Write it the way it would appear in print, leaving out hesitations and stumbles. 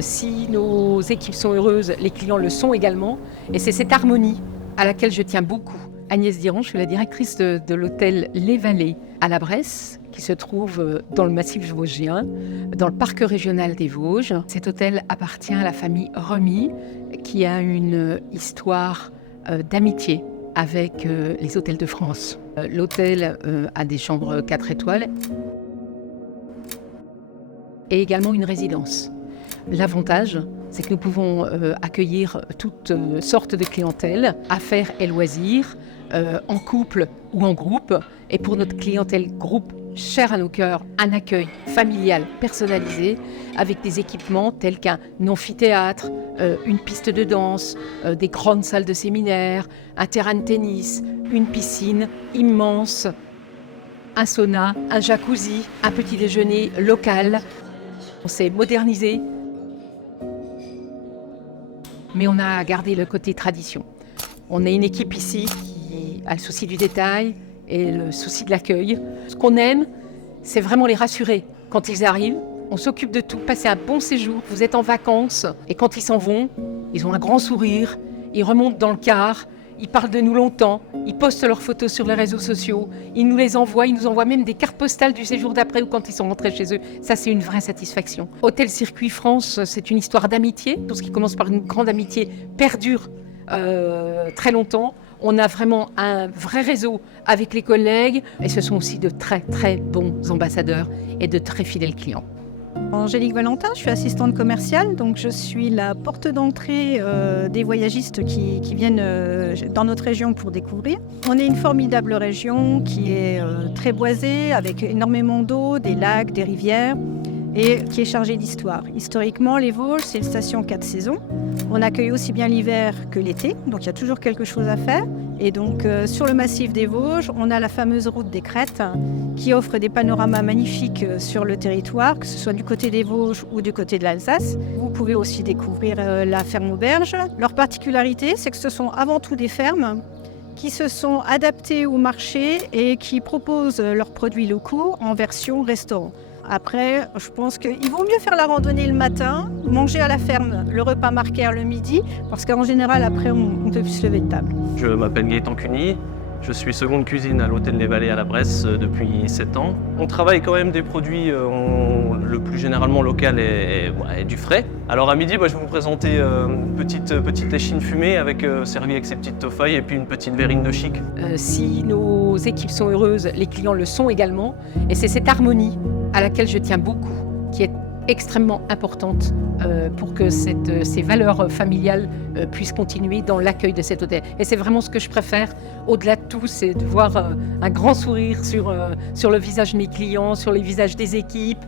Si nos équipes sont heureuses, les clients le sont également. Et c'est cette harmonie à laquelle je tiens beaucoup. Agnès Diran, je suis la directrice de l'hôtel Les Vallées à la Bresse, qui se trouve dans le massif vosgien, dans le parc régional des Vosges. Cet hôtel appartient à la famille Remy, qui a une histoire d'amitié avec les hôtels de France. L'hôtel a des chambres 4 étoiles et également une résidence. L'avantage, c'est que nous pouvons accueillir toutes sortes de clientèle, affaires et loisirs, en couple ou en groupe. Et pour notre clientèle groupe, chère à nos cœurs, un accueil familial personnalisé avec des équipements tels qu'un amphithéâtre, une piste de danse, des grandes salles de séminaire, un terrain de tennis, une piscine immense, un sauna, un jacuzzi, un petit déjeuner local. On s'est modernisé, mais on a gardé le côté tradition. On est une équipe ici qui a le souci du détail et le souci de l'accueil. Ce qu'on aime, c'est vraiment les rassurer. Quand ils arrivent, on s'occupe de tout, passer un bon séjour, vous êtes en vacances, et quand ils s'en vont, ils ont un grand sourire, ils remontent dans le car, ils parlent de nous longtemps, ils postent leurs photos sur les réseaux sociaux, ils nous les envoient, ils nous envoient même des cartes postales du séjour d'après ou quand ils sont rentrés chez eux. Ça, c'est une vraie satisfaction. Hôtel Circuit France, c'est une histoire d'amitié. Tout ce qui commence par une grande amitié perdure très longtemps. On a vraiment un vrai réseau avec les collègues et ce sont aussi de très très bons ambassadeurs et de très fidèles clients. Angélique Valentin, je suis assistante commerciale, donc je suis la porte d'entrée des voyagistes qui viennent dans notre région pour découvrir. On est une formidable région qui est très boisée, avec énormément d'eau, des lacs, des rivières, et qui est chargée d'histoire. Historiquement, les Vosges, c'est une station 4 saisons. On accueille aussi bien l'hiver que l'été, donc il y a toujours quelque chose à faire. Et donc sur le massif des Vosges, on a la fameuse route des Crêtes qui offre des panoramas magnifiques sur le territoire, que ce soit du côté des Vosges ou du côté de l'Alsace. Vous pouvez aussi découvrir la ferme Auberge. Leur particularité, c'est que ce sont avant tout des fermes qui se sont adaptées au marché et qui proposent leurs produits locaux en version restaurant. Après, je pense qu'il vaut mieux faire la randonnée le matin, manger à la ferme le repas marquaire le midi, parce qu'en général, après, on peut plus se lever de table. Je m'appelle Gaëtan Cuny, je suis seconde cuisine à l'hôtel Les Vallées à la Bresse depuis 7 ans. On travaille quand même des produits le plus généralement local et du frais. Alors à midi, je vais vous présenter une petite échine fumée servie avec ses petites tofailles et puis une petite verrine de chic. Si nos équipes sont heureuses, les clients le sont également. Et c'est cette harmonie à laquelle je tiens beaucoup, qui est extrêmement importante pour que ces valeurs familiales puissent continuer dans l'accueil de cet hôtel. Et c'est vraiment ce que je préfère, au-delà de tout, c'est de voir un grand sourire sur le visage de mes clients, sur les visages des équipes.